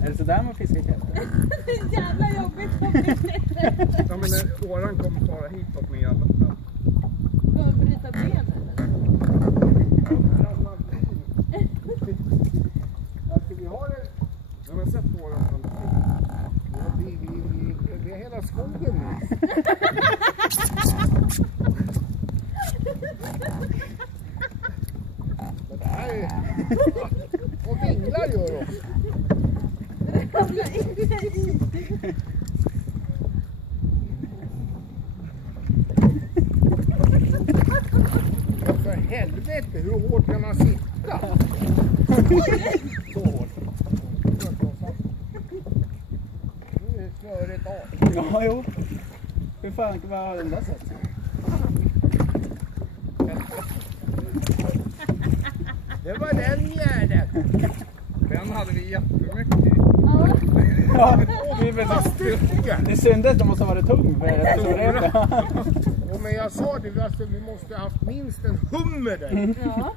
Är det sådär man fiskar kräftor? Det är jävla jobbigt på fisket. Ja, men när åran kommer fara hitåt med jävla snabbt. Ska man bryta ben eller? Alltså vi har det... Ja, men sett åran. Ja, vi är hela skogen nu. Men det här är... Och vinglar gör de. För helvete, hur hårt kan man sitta? Så hårt. Nu är snöret av. Ja, jo. Hur fan kan man ha den där sättet? Det var den gärden. Den hade vi jättemycket. Ja, det är synd att de måste vara tung för det stora. Ja, men jag sa det, alltså, vi måste ha haft minst en hummer där. Ja.